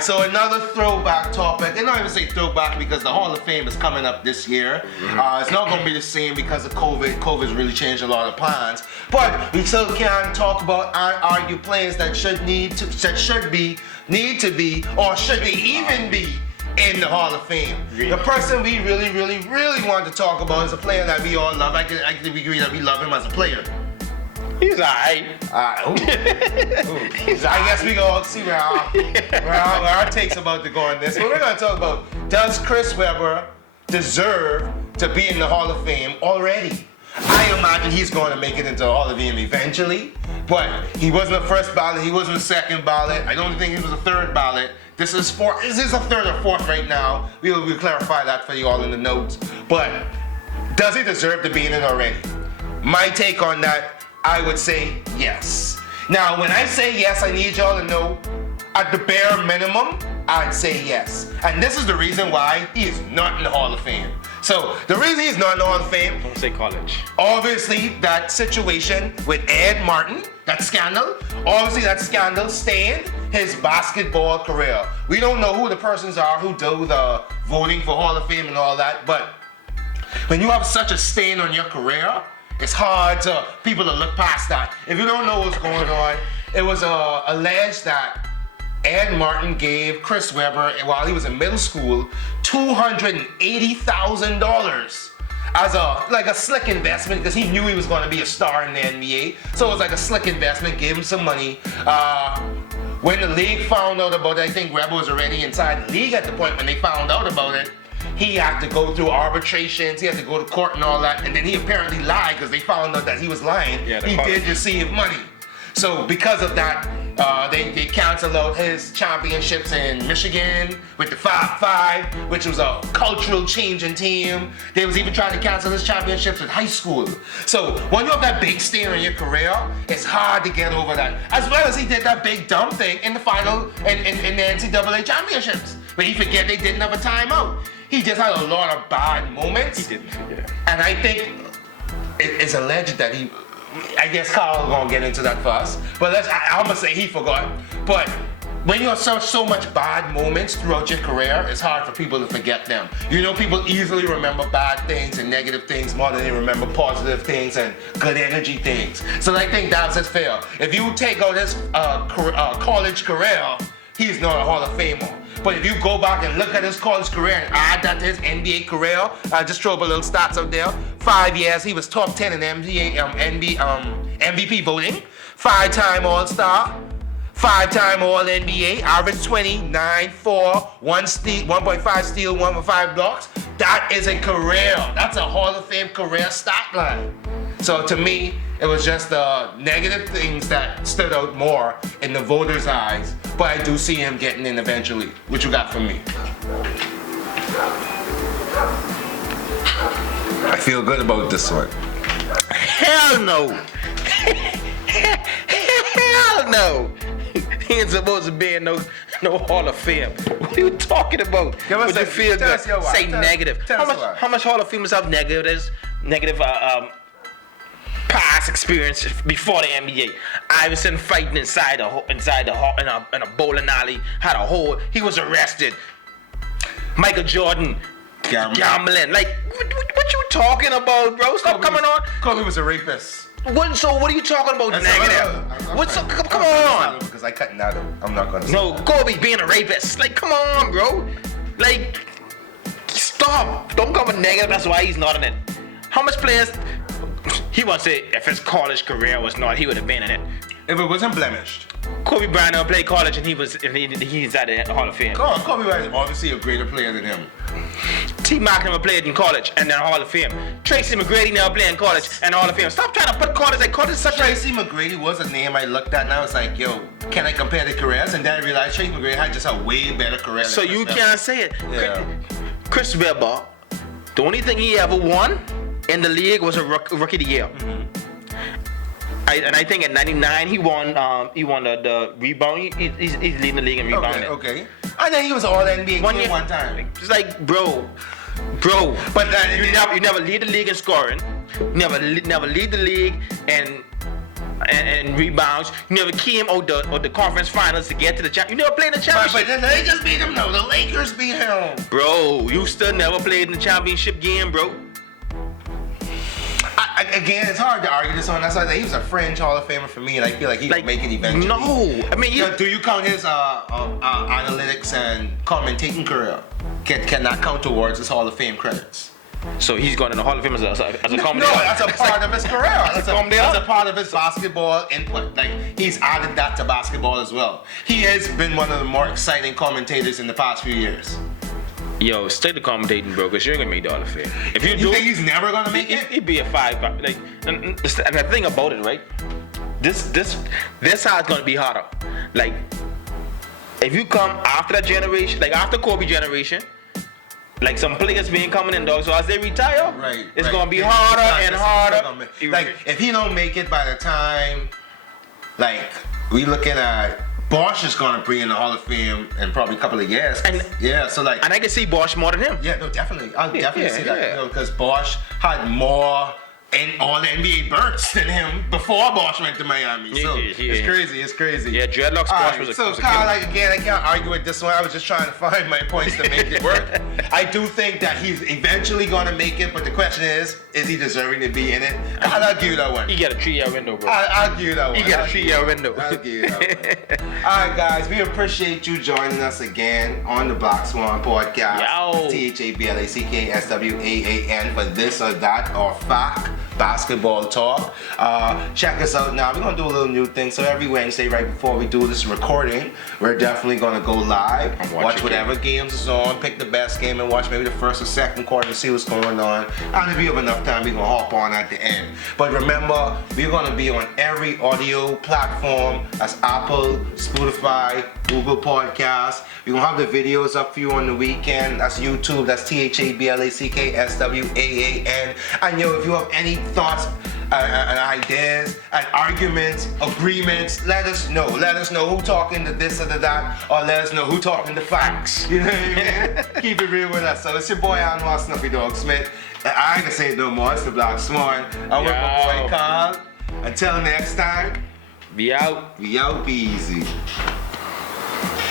So another throwback topic, and I don't even say throwback because the Hall of Fame is coming up this year. It's not going to be the same because of COVID. COVID's really changed a lot of plans. But we still can talk about argue players that should be, or should they even be in the Hall of Fame. The person we really want to talk about is a player that we all love. I can agree that we love him as a player. He's alright. I guess we go see where our take's about to go on this. But we're going to talk about, does Chris Webber deserve to be in the Hall of Fame already? I imagine he's going to make it into the Hall of Fame eventually, but he wasn't the first ballot, he wasn't the second ballot. I don't think he was a third ballot. This is a third or fourth right now. We'll clarify that for you all in the notes. But does he deserve to be in it already? My take on that, I would say yes. Now, when I say yes, I need y'all to know, at the bare minimum, I'd say yes. And this is the reason why he is not in the Hall of Fame. So, the reason he's not in the Hall of Fame, Don't say college. obviously that situation with Ed Martin, that scandal, stained his basketball career. We don't know who the persons are who do the voting for Hall of Fame and all that, but when you have such a stain on your career, it's hard to people to look past that. If you don't know what's going on, it was alleged that Ed Martin gave Chris Webber, while he was in middle school, $280,000 as a slick investment because he knew he was going to be a star in the NBA. So it was like a slick investment, gave him some money. When the league found out about it, I think Webber was already inside the league at the point when they found out about it. He had to go through arbitrations, he had to go to court and all that, and then he apparently lied because they found out that he was lying. Yeah, he did receive money. So because of that, they canceled out his championships in Michigan with the 5-5, which was a cultural changing team. They was even trying to cancel his championships with high school. So when you have that big stain on your career, it's hard to get over that. As well as he did that big dumb thing in the final in the NCAA championships, where he forget they didn't have a timeout. He just had a lot of bad moments. He didn't forget. And I think it's alleged that I guess Carl gonna get into that first, but I'm gonna say he forgot. But when you have so much bad moments throughout your career, it's hard for people to forget them. You know, people easily remember bad things and negative things more than they remember positive things and good energy things. So I think that's just fair. If you take out his college career, he's not a Hall of Famer. But if you go back and look at his college career and add that to his NBA career, I just throw up a little stats out there. 5 years, he was top 10 in MVP voting, 5-time All-Star, 5-time All-NBA, average 20, 9, 4, 1 steal, 1.5 steal, 1.5 blocks. That is a career. That's a Hall of Fame career stat line. So to me, it was just the negative things that stood out more in the voters' eyes. But I do see him getting in eventually. What you got for me? I feel good about this one. Hell no. Hell no. He ain't supposed to be in no Hall of Fame. What are you talking about? Would you feel good? Say negative. How much Hall of Famers have negative past experience before the NBA? Iverson fighting inside the in a bowling alley, had a hole. He was arrested. Michael Jordan gambling. Like, what you talking about, bro? Stop coming on. Kobe was a rapist. What are you talking about? Negative. Come on. Because I cut that out. I'm not gonna. No, Kobe being a rapist. Like, come on, bro. Like, stop. Don't come with negative. That's why he's not in it. How much players? He wants to say if his college career was not, he would have been in it. If it wasn't blemished. Kobe Bryant never played college and he's at the Hall of Fame. Kobe Bryant is obviously a greater player than him. T-Mac never played in college and then Hall of Fame. Tracy McGrady never played in college and Hall of Fame. Stop trying to put college is such Tracy McGrady was a name I looked at and I was like, yo, can I compare the careers? And then I realized Tracy McGrady had just a way better career than So Chris you Webber. can't say it. Yeah. Chris Webber, the only thing he ever won in the league was a rookie of the year. Mm-hmm. I think in '99 he won the rebound. He's leading the league in rebounding. Okay. And then he was all NBA one time. It's like, bro. But you never lead the league in scoring. Never lead the league in and rebounds. You never came out the conference finals to get to the champ. You never played in the championship. But the Lakers beat him, no. The Lakers beat him. Bro, you still never played in the championship game, bro. Again, it's hard to argue this one. That's why he was a fringe Hall of Famer for me, and I feel like he would make it eventually. No, I mean, Do you count his analytics and commentating career? Cannot count towards his Hall of Fame credits. so he's going in the Hall of Fame as a commentator. No, that's a part of his career. That's commentator? a part of his basketball input. Like, he's added that to basketball as well. He has been one of the more exciting commentators in the past few years. Yo, stay the commentating, bro, because you're gonna make the Hall of Fame. If you do, think he's never gonna make it? He'd be a 5. Like, and the thing about it, right? This how it's gonna be harder. Like, if you come after that generation, like after Kobe generation, like some players being coming in, dog. So as they retire, it's gonna be harder and harder. Like, if he don't make it by the time, like, we looking at Bosh is gonna bring in the Hall of Fame in probably a couple of years. And I can see Bosh more than him. Yeah, no, definitely. I'll definitely see that. You know, because Bosh had more in all the NBA berths than him before Bosh went to Miami. So it's crazy. It's crazy. Yeah, dreadlocks Bosh was a So Kyle, like, again, I can't argue with this one. I was just trying to find my points to make it work. I do think that he's eventually gonna make it, but the question is he deserving to be in it? I'll give you that one. You got a 3-year window, bro. I'll give you that one. You got a 3-year window. I'll give you that one. All right, guys, we appreciate you joining us again on the Black Swan Podcast. Yo. THABLACKSWAAN for this or that or fact basketball talk. Check us out now. We're gonna do a little new thing. So every Wednesday, right before we do this recording, we're definitely gonna go live, watch whatever games is on, pick the best game, and watch maybe the first or second quarter to see what's going on. And if we have enough time, we're gonna hop on at the end. But remember, we're gonna be on every audio platform. That's Apple, Spotify, Google Podcasts. We're gonna have the videos up for you on the weekend. That's YouTube. That's THABLACKSWAAN. And yo, if you have any thoughts and ideas and arguments, agreements, let us know. Let us know who talking to this or to that, or let us know who talking to facts. You know what I mean? Keep it real with us. So it's your boy Anwar Snuffy Dog Smith. I ain't gonna say it no more. It's the Black Swan. I'm with my boy Carl. Until next time, be out. Be out, be easy.